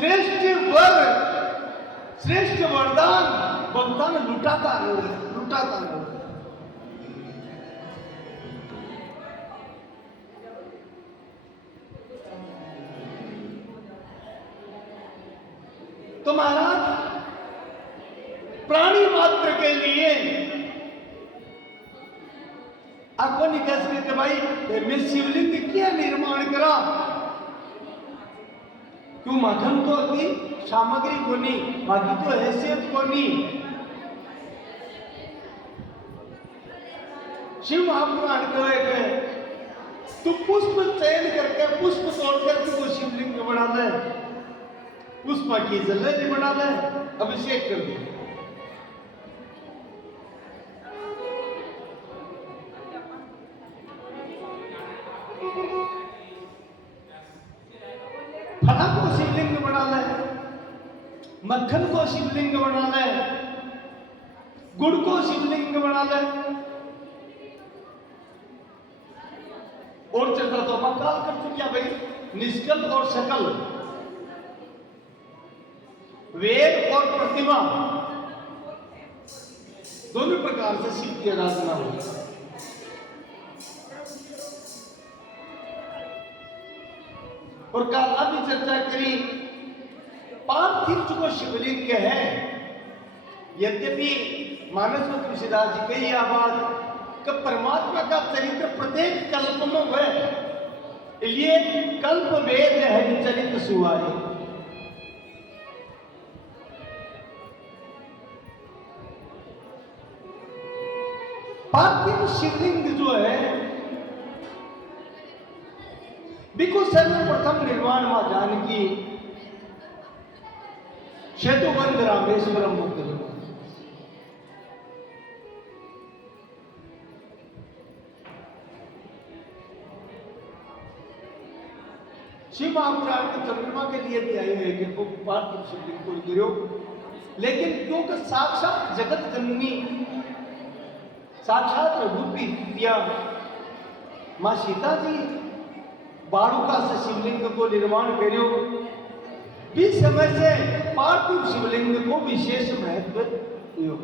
श्रेष्ठ वर, श्रेष्ठ वरदान भक्तांना लुटाता लुटाता। तो महाराज प्राणी मात्र के लिए आपको नहीं कह सकते भाई मैं शिवलिंग क्या निर्माण करा, क्यों माखन तो अति सामग्री को नहीं, बाकी तो हैसियत को नहीं। शिव महापुराण को एक तू पुष्प चयन करके पुष्प तोड़कर तू वो शिवलिंग बना ले, पुष्प की जलेबी बना ले, अभिषेक कर दे। फला को शिवलिंग बना ले, मक्खन को शिवलिंग बना ले, गुड़ को शिवलिंग बना ले। और चर्चा तो हम काल कर चुके हैं भाई, निष्कल और सकल, वेद और प्रतिमा दोनों प्रकार से शिव की आराधना होती है। और कल अभी चर्चा करी पार्थिव जो शिवलिंग है, यद्यपि मानस में तुलसीदास जी कही आवाज कि परमात्मा का चरित्र प्रत्येक कल्प में हुआ है, इसलिए कल्प वेद है चरित्र सुहाई। पार्थिव शिवलिंग जो है बिल्कुल सर्वप्रथम निर्माण मां जानकी सेतुबंध रामेश्वरम मुक्ति। शिव महापुराण के चंद्रमा के लिए भी आए हुए कि वो पार्थिव शिवलिंग को गिरो, लेकिन क्योंकि साक्षात जगत जननी साक्षात रघुपति प्रिया मां सीता जी बाड़ूका से शिवलिंग को निर्माण करो, इस समय से पार्थिव शिवलिंग को विशेष महत्व दियो।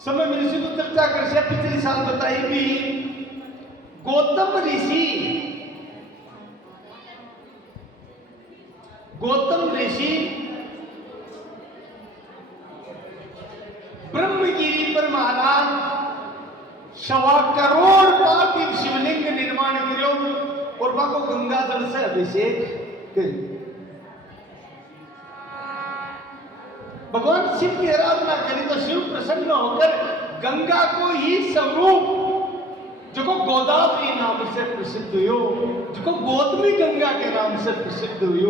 समय में ऋषि को चर्चा कर से पिछले साल बताई भी, गौतम ऋषि ब्रह्मगिरी पर महाराज 1.25 करोड़ पार्थिव शिवलिंग निर्माण करो और बाको गंगा जल से अभिषेक करो। भगवान शिव की आराधना करी तो शिव प्रसन्न होकर गंगा को ही स्वरूप जो को गोदावरी नाम से प्रसिद्ध हुई, जो को गौतमी गंगा के नाम से प्रसिद्ध हुई,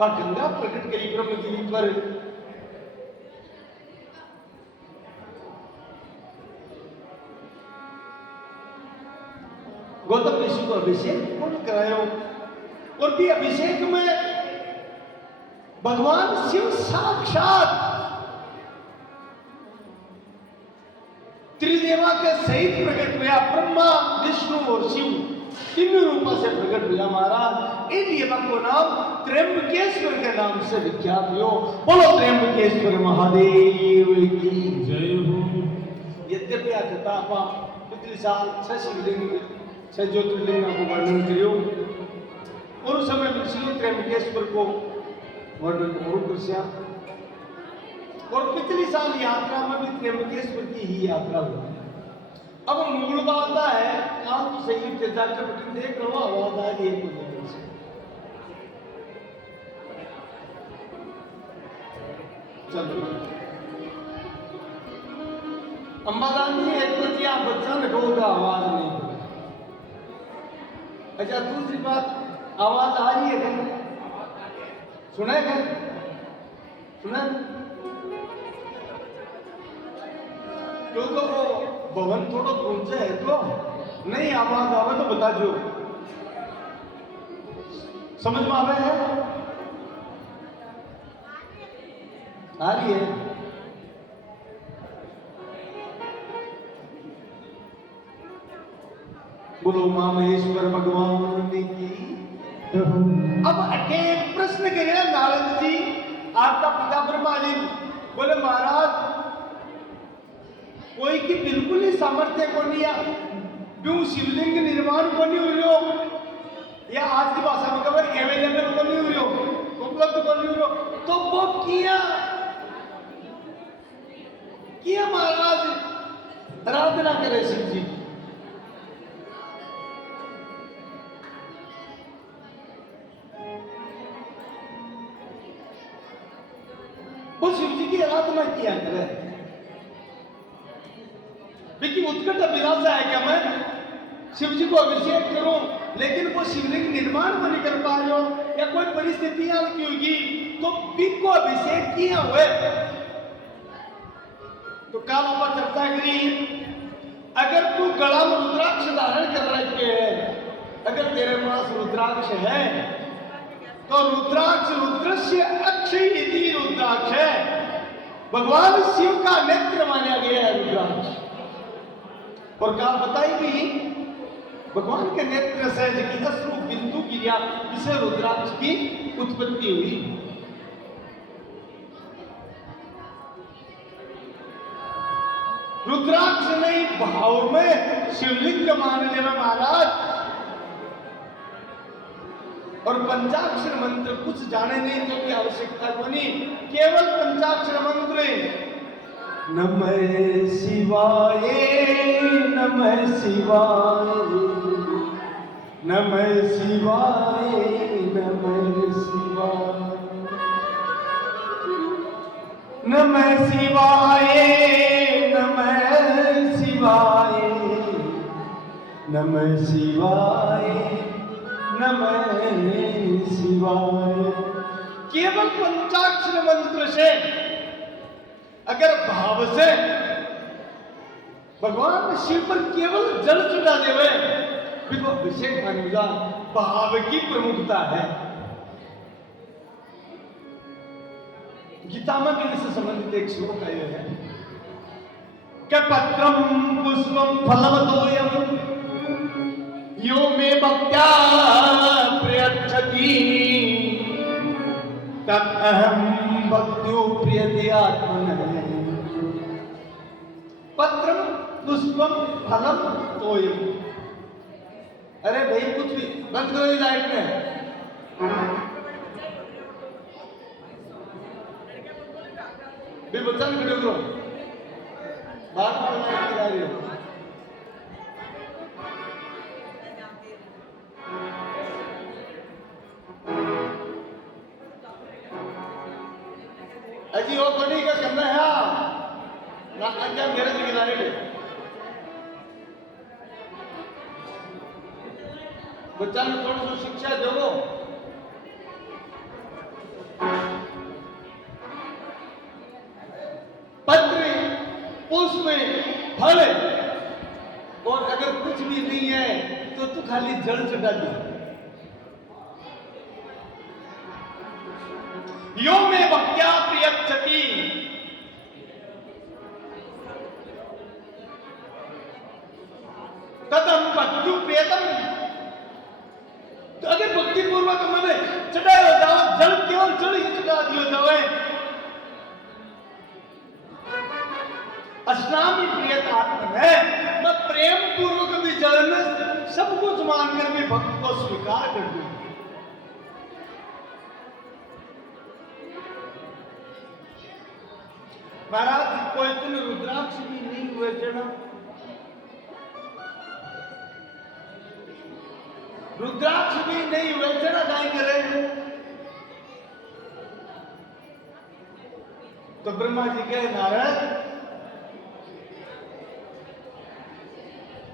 वह गंगा प्रकट करी ब्रह्मगिरी पर। गौतम ऋषि को अभिषेक पूर्ण करायो और भी अभिषेक में भगवान शिव साक्षात त्रिदेवा के सहित प्रकट हुआ, ब्रह्मा विष्णु और शिव तीन रूपों से प्रकट हुआ महाराज। इन देवा को नाम त्र्यंबकेश्वर के नाम से विख्यात हो। बोलो त्र्यंबकेश्वर महादेव की जय हो। यद्यपि कथा पिछले साल 6 शिवलिंग 6 ज्योतिर्लिंग को वर्णन करियो और उस समय ऋषि त्र्यंबकेश्वर को वर्णन करो कृष्या। और पिछली साल यात्रा में भी त्र्यंबकेश्वर की ही यात्रा हुई। अब मूल बात है, आप तो सही चर्चा कर देख लो, आवाज आ रही है कुछ चलो अंबादान जी एक तो क्या बच्चा होगा आवाज नहीं। अच्छा दूसरी बात, आवाज आ रही है क्या? सुना क्या? सुना? क्योंकि वो भवन थोड़ा ऊंचा है तो नहीं आवाज आवे तो बता दो, समझ में आवे है? आ रही है? बोलो मां महेश्वर भगवान की। अब अटे प्रश्न करे नारद जी, आपका पिता ब्रह्मा जी बोले महाराज कोई की बिल्कुल ही सामर्थ्य को नहीं है, क्यों शिवलिंग निर्माण को नहीं हो रही हो, या आज की भाषा में खबर अवेलेबल को नहीं हो रही हो, उपलब्ध को नहीं हो रही हो, तो वो किया महाराज आराधना करे शिव जी। वो शिव जी की आराधना किया करे, लेकिन उत्कट अभिलाषा है क्या मैं शिव जी को अभिषेक करूं, लेकिन वो शिवलिंग निर्माण को नहीं कर पा रहे हो, या कोई परिस्थितियां की होगी तो बिग को अभिषेक किया हुए। तो कल ऊपर चर्चा करी, अगर तू गला में रुद्राक्ष धारण कर रखे है, अगर तेरे पास रुद्राक्ष है तो रुद्राक्ष रुद्रस्य अक्षय इति रुद्राक्ष है, भगवान शिव का नेत्र माना गया है रुद्राक्ष। और कहा बताई भी भगवान के नेत्र से की अश्रु बिंदु क्रिया जिसे रुद्राक्ष की उत्पत्ति हुई। रुद्राक्ष नहीं भाव में शिवलिंग मान लेना महाराज, और पंचाक्षर मंत्र कुछ जाने नहीं तो की आवश्यकता को नहीं, केवल पंचाक्षर मंत्र नमः शिवाय नमः शिवाय नमः शिवाय नमः शिवाय नमः शिवाय नमः शिवाय नमः शिवाय नमः शिवाय। केवल पंचाक्षर मंत्र से अगर भाव से भगवान शिव पर केवल जल चढ़ा देवे, फिर वो अभिषेक मानेगा, भाव की प्रमुखता है। गीता में भी इससे संबंधित एक श्लोक आया है कि पत्रम पुष्पम फलवतोयम यो मे भक्त्या प्रयच्छति तदहं भक्त्यो प्रियते आत्मनः। पत्रम पुष्पम फलम तोयम, अरे भाई कुछ भी बंद करो लाइट में, भी बच्चन वीडियो करो बात लाइट गिरा रही हो। अजी वो कोनी का करना है ना, अच्छा मेरे से गिरा रहे बच्चा में थोड़ी सी शिक्षा दो। पत्र पुष्प फल, और अगर कुछ भी नहीं है तो तू खाली जल चढ़ा दे। यो में भक्त्या प्रियच्छति, तदम भक्त्यु प्रियतम। तो अगर भक्ति पूर्वक मैंने चढ़ाए हो जाओ, जल केवल जल ही चढ़ा दियो जाओ, अस्नामी प्रियता है, मैं प्रेम पूर्वक भी जल में सब कुछ मानकर भी भक्त को स्वीकार कर दूं। महाराज कोई दिन रुद्राक्ष भी नहीं हुए चढ़ा, रुद्राक्ष भी नहीं हुए चढ़ा नहीं करे तो ब्रह्मा जी कहे नारद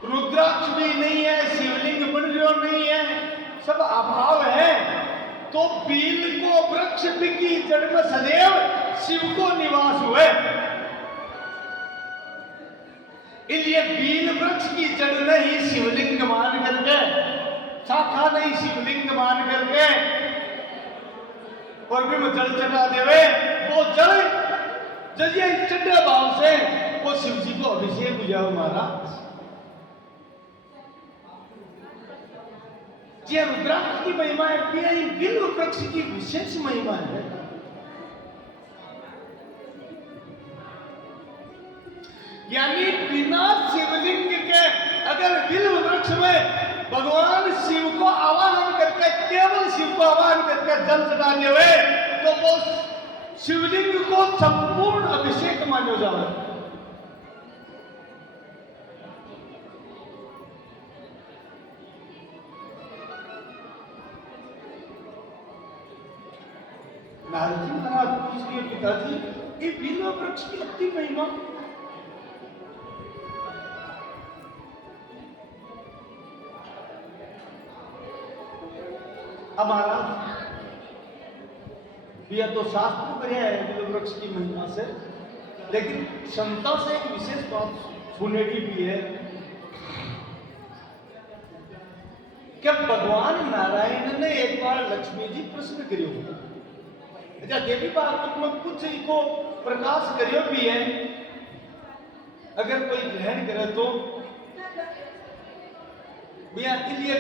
रुद्राक्ष भी नहीं है, शिवलिंग बन रहा नहीं है, सब अभाव है, तो बील को वृक्ष की जड़ में सदैव शिव को निवास हुए। इसलिए बील वृक्ष की जड़ नहीं शिवलिंग मान करके, शाखा नहीं शिवलिंग मान करके, और भी जल चढ़ा देवे, वो जल जलिए चढ़े भाव से वो शिव जी को अभिषेक हो जाओ महाराज। जे रुद्राक्ष की महिमा है, बिल्व वृक्ष की विशेष महिमा है। यानी बिना शिवलिंग के अगर बिल्व वृक्ष में भगवान शिव को आवाहन करके, केवल शिव को आवाहन करके जल चढ़ा देवे तो वो शिवलिंग को संपूर्ण अभिषेक मानो जावे। नारद जी महाराज पूछ रहे पिताजी, ये बिल्व वृक्ष की अति महिमा। अब महाराज यह तो शास्त्र में है बिल्व वृक्ष की महिमा से, लेकिन क्षमता से एक विशेष बात सुनेगी भी है कि भगवान नारायण ने एक बार लक्ष्मी जी प्रश्न करियो, अच्छा देवी भागवत में कुछ को प्रकाश करियो भी है, अगर कोई ग्रहण करे तो भैया इसलिए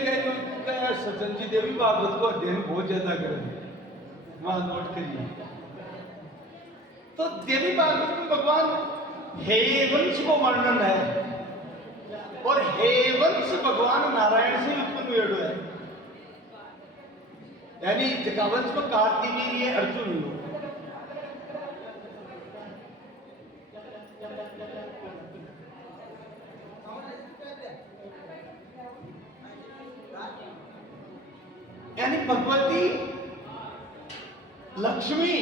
कह सज्जन जी देवी भागवत को अध्ययन बहुत ज्यादा करें, वहां नोट करिए। तो देवी भागवत में भगवान हेवंश को वर्णन है, और हेवंश भगवान नारायण से उत्पन्न हुए है, यानी जटावंश में कार्तिवीर्य अर्जुन हुए। यानी भगवती लक्ष्मी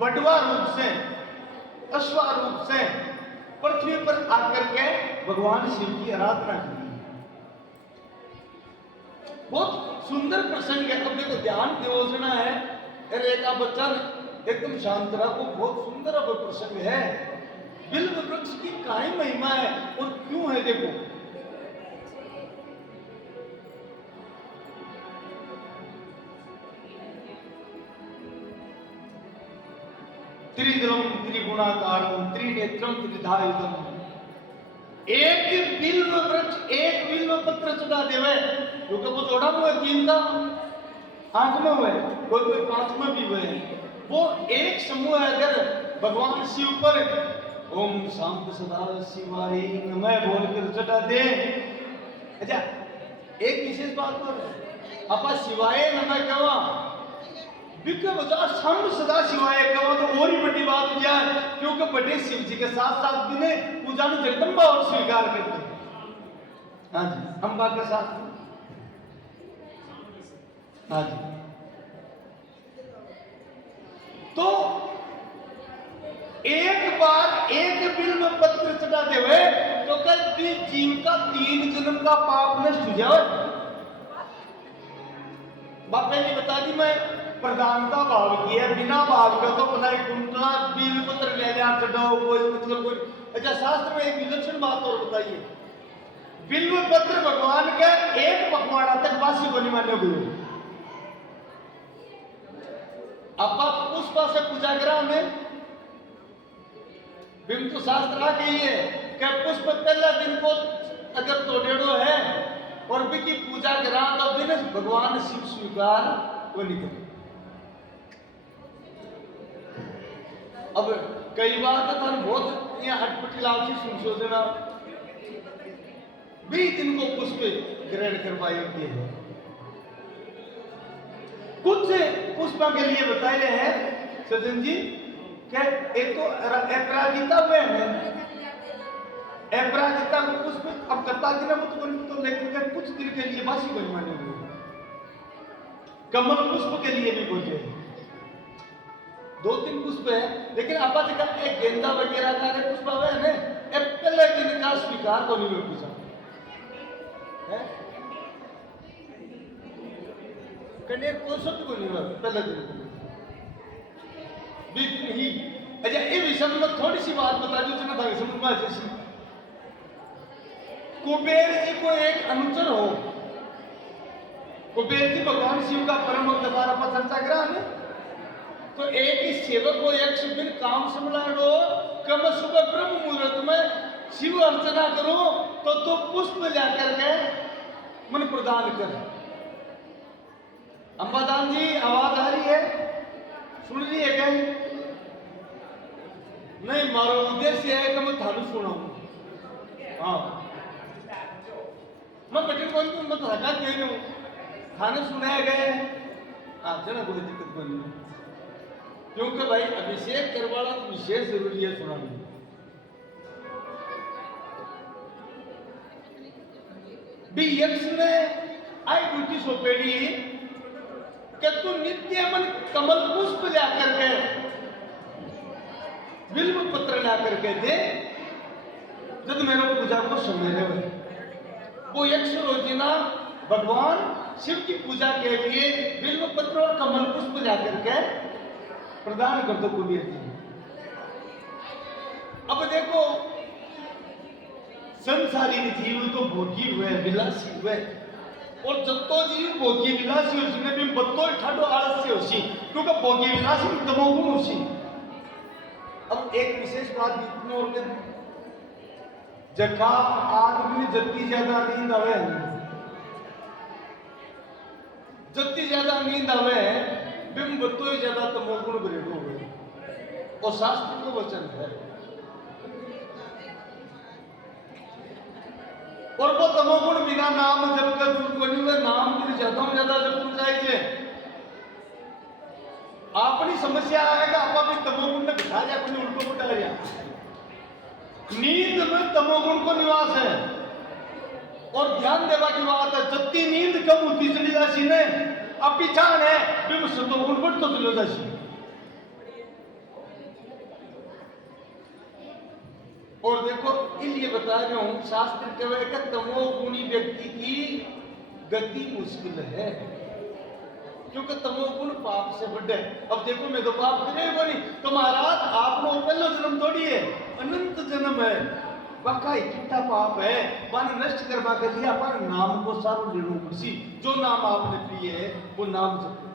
बटवा रूप से, अश्वा रूप से पृथ्वी पर आकर के भगवान शिव की आराधना की। बहुत सुंदर प्रसंग है, अपने को ध्यान दिवसना है। अरे एक बच्चा एकदम शांत रहा, वो बहुत सुंदर अब प्रसंग है। बिल्व वृक्ष की काहे महिमा है और क्यों है, देखो त्रिदलम त्रिगुणाकारम त्रिनेत्रम त्रिधायुधम। एक बिल्व वृक्ष, एक बिल्व पत्र चढ़ा देवे, क्योंकि वो जोड़ा हुआ तीन का आंख में हुए, कोई कोई पांच में भी हुए, वो एक समूह अगर भगवान शिव पर ओम शांत सदा शिवाय नमः बोल कर चढ़ा दे। अच्छा एक विशेष बात पर अपा शिवाय नमः कहा बिल्कुल बजा शांत सदा शिवाय कहा तो और ही बड़ी बात हो जाए, क्योंकि बड़े शिव जी के साथ साथ भी ने पूजा में जगदम्बा और स्वीकार करते। हाँ जी, अम्बा के साथ, हाँ जी। तो एक बार एक बिल्व पत्र चढ़ा देवे तो कल जीव का 3 जन्म का पाप नष्ट हो जाए। बापे ने बता दी, मैं प्रधानता भाव की है, बिना भाव का तो अपना एक कुंतला बिल्व पत्र ले चढ़ाओ कोई मतलब कोई। अच्छा शास्त्र में एक विलक्षण बात और बताइए, बिल्व पत्र भगवान के एक पखवाड़ा तक बासी को नहीं मान्य हुए। अब पुष्पा से पूजा करा हमें बिम तो शास्त्र आ गई है कि पुष्प पहला दिन को अगर तोड़ेड़ो है और भी की पूजा करा तो दिन भगवान शिव स्वीकार वो नहीं करे। अब कई बार तो बहुत यहाँ अटपटी लालची संशोधना भी दिन को पुष्प ग्रहण करवाए है। कुछ पुष्पा के लिए बताए गए हैं सज्जन जी, क्या एक तो अपराजिता में है, अपराजिता को पुष्प अब कत्ता दिन तो लेकिन कुछ दिन के लिए बासी बन माने हुए। कमल पुष्प के लिए भी बोलते हैं, 2-3 पुष्प है, लेकिन आप एक गेंदा वगैरह का पुष्प है ना, पहले दिन का स्वीकार को नहीं पूछा कन्या को सब को नहीं हुआ पहले दिन ही। अच्छा ये विषय में थोड़ी सी बात बता दो जना था समझ में जैसी कुबेर जी को एक अनुचर हो, कुबेर जी भगवान शिव का परम भक्त द्वारा पर चर्चा करा है, तो एक ही सेवक को एक बिन काम संभालो कम सुबह ब्रह्म मुहूर्त में शिव अर्चना करो तो पुष्प ला करके मन प्रदान कर। अंबादान जी आवाज आ रही है, सुन रही है क्या? नहीं, मारो उद्देश्य है कि मैं थानू सुनाऊं। हाँ, मैं बटन कौन मैं तो हटा दे रही हूँ, थाने सुनाया गया। हाँ चलो, कोई दिक्कत नहीं, क्योंकि भाई अभिषेक करवाना तो विशेष जरूरी है सुनाना। भी यक्ष ने आई ड्यूटी सौंपेड़ी कि तू नित्य मन कमल पुष्प ला करके, बिल्व पत्र ला करके दे, जब मेरे पूजा को समय रहे। वो यक्ष रोजिना भगवान शिव की पूजा के लिए बिल्व पत्र और कमल पुष्प ला करके प्रदान कर दो कुबेर जी। अब देखो, संसारी जीव तो भोगी हुए, विलासी हुए, और जत्तो जीव भोगी विलासी हो उसने भी बत्तो ठाडो आलस्य होसी, क्योंकि भोगी विलासी में तमोगुण होसी। अब एक विशेष बात इतनी और में जखा आदमी जत्ती ज्यादा नींद आवे, जत्ती ज्यादा नींद आवे बिम बत्तो ज्यादा तमोगुण भरेड़ो हुए, और शास्त्र को वचन है। और वो तमोगुण बिना नाम जब का दूर को नहीं हुआ, नाम की ज्यादा से ज्यादा जब चाहिए। अपनी समस्या आएगा, आप भी तमोगुण ने बिठा दिया, अपने उल्टो बिठा दिया। नींद में तमोगुण को निवास है, और ध्यान देवा की बात है, जत्ती नींद कम होती चली जाती ने अब पिछाड़ है बिम सतोगुण बढ़ तो चलो जाती। और देखो, इसलिए बता रहा हूं, शास्त्र कहे कि तमोगुणी व्यक्ति की गति मुश्किल है, क्योंकि तमोगुण पाप से बढ़े। अब देखो, मैं तो पाप करे बोली तो महाराज आपको पहला जन्म थोड़ी है, अनंत जन्म है, वाकई कितना पाप है। मन नष्ट करवा के लिया, पर नाम को सारू लेनो खुशी, जो नाम आपने पिए है वो नाम जपो।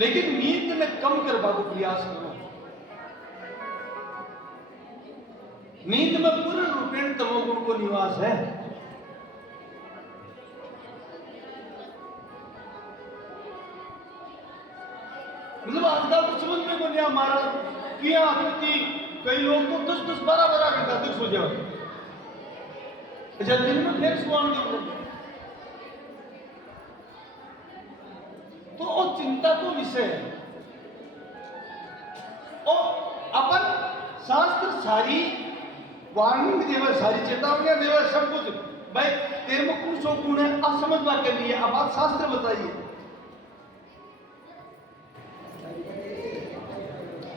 लेकिन नींद में कम करवा को प्रयास करो। नींद में पूर्ण रूपेण तमोगुण को निवास है। मतलब आजकल तो समझ में को नहीं हमारा किया कई लोग तो 10-12 घंटा तक सो जाओ, अच्छा दिन में फिर सुहान दे, तो वो चिंता को विषय है। और अपन शास्त्र सारी वार्निंग देवा, सारी चेतावनियां देवा, सब कुछ भाई तेरे में कुछ सो गुण है, अब समझवा के लिए अब आप शास्त्र बताइए।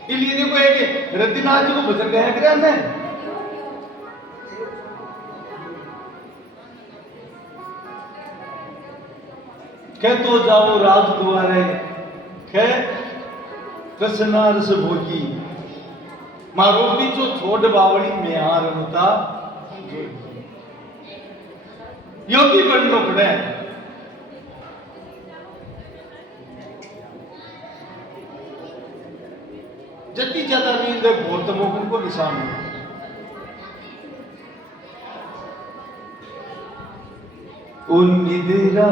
इसलिए देखो, एक रतिनाथ जी को भजन गाया करे हमने, कह तो जाओ राज द्वारे, कह रसना रस भोगी, मारो भी जो छोड़ बावड़ी में आ रमता, योगी बनना पड़े। जितनी ज्यादा नींद है घोर तमोगुण को निशान है। निद्रा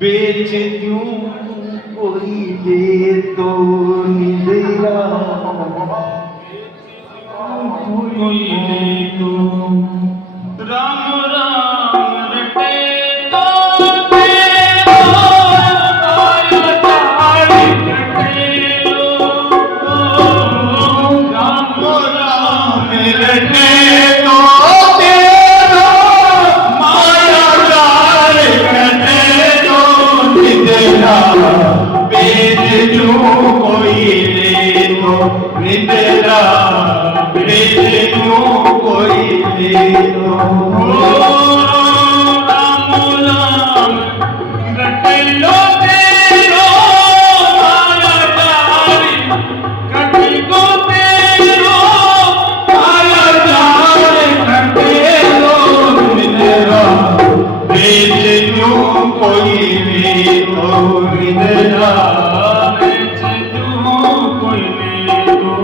बेच दूं कोई ले तो, निद्रा कोई ले तो, राम राम रटे तो निद्रा बेच दूं कोई ले तो, राम राम रटे लो तेरो, माया जारी कटी को तेरो, माया जारी कटे लो, निद्रा बेच दूं कोई ले तो, निद्रा बेच दूं कोई ले तो।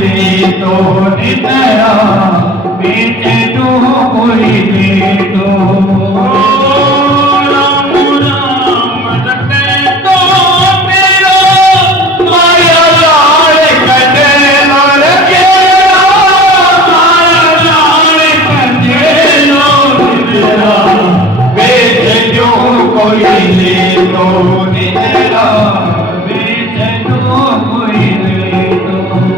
ले तो नितरा बेचे तो कोई ले तो राम राम रटे तो मेरो माया लाल कटे लाल के माया लाल कटे लाल बेचे तो कोई ले तो नितरा बेचे तो कोई ले तो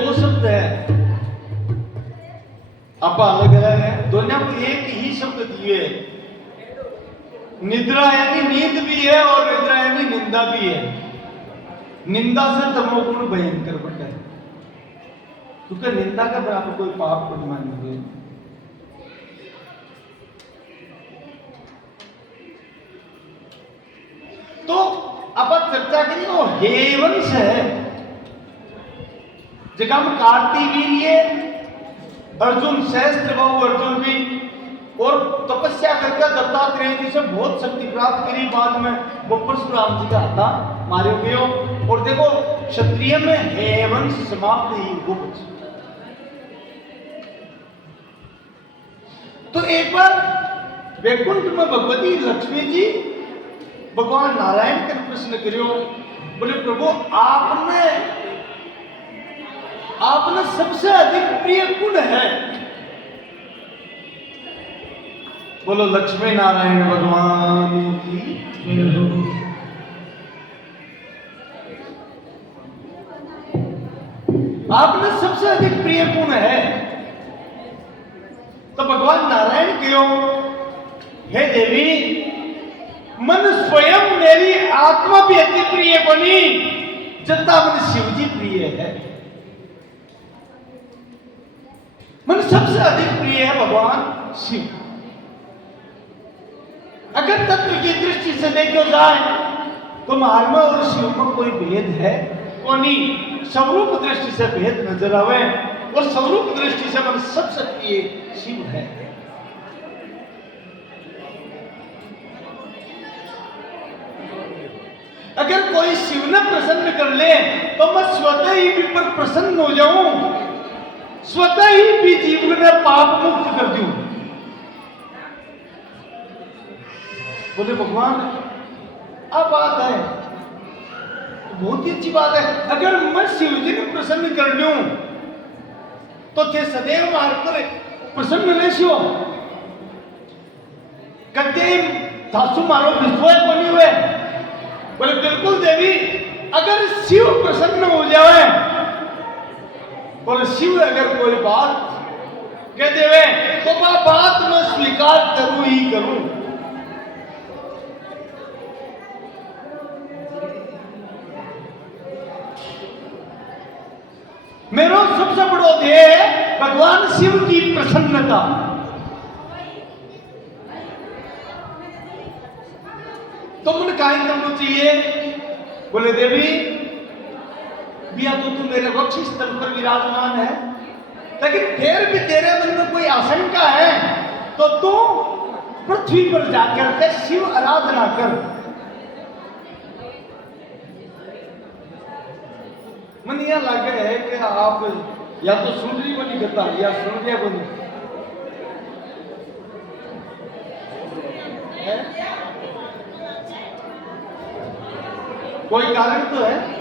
दो शब्द है, आप अलग अलग है, दोनों को एक ही शब्द दिए। निद्रा यानी नींद भी है और निद्रा यानी निंदा भी है। निंदा से तमोगुण भयंकर बढ़ता है, क्योंकि निंदा के बराबर कोई पाप को मान नहीं। तो अब चर्चा करिए वो हेवंश है, जगह हम कार्तिवीर्य अर्जुन सहस्त्र बहु अर्जुन भी, और तपस्या करके दत्तात्रेय जी से बहुत शक्ति प्राप्त करी। बाद में वो परशुराम जी का हाथा मारे गयो। और देखो क्षत्रिय में हेवंश समाप्त ही हुआ। तो एक बार वैकुंठ में भगवती लक्ष्मी जी भगवान नारायण का प्रश्न करियो, बोले प्रभु आपने सबसे अधिक प्रिय गुण है। बोलो लक्ष्मी नारायण भगवान की। आपने सबसे अधिक प्रिय गुण है। तो भगवान नारायण क्यों, हे देवी मन स्वयं मेरी आत्मा भी अति प्रिय बनी, जितना मन शिव जी प्रिय है। मन सबसे अधिक प्रिय है भगवान शिव। अगर तत्व की दृष्टि से देखो जाए तो मार्ग और शिव में कोई भेद है कोनी, स्वरूप दृष्टि से भेद नजर आवे, और स्वरूप दृष्टि से मन सबसे प्रिय शिव है। अगर कोई शिव ने प्रसन्न कर ले तो मैं स्वतः ही भी पर प्रसन्न हो जाऊं, स्वतः ही भी जीवन में पाप मुक्त कर दूं। बोले भगवान अब बात है, बहुत ही अच्छी बात है। अगर मैं शिव जी को प्रसन्न कर लूं तो थे सदैव मार्ग पर प्रसन्न रहशो। कहते सासू मारो विश्वास बनी हुए। बोले बिल्कुल देवी, अगर शिव प्रसन्न हो जाए, बोले शिव अगर कोई बात कह देवे तो वह बात मैं स्वीकार करूं ही करूं। मेरा सबसे बड़ा ध्येय है भगवान शिव की प्रसन्नता। तो मन काय करना चाहिए? बोले देवी बिया तो तू मेरे वक्ष स्थल पर विराजमान है, लेकिन फिर भी तेरे मन में कोई आशंका है तो तू पृथ्वी पर जाकर के शिव आराधना कर। मन यह लगे है कि आप या तो सुन रही बनी करता या सुन रहा बनी कोई कारण तो है।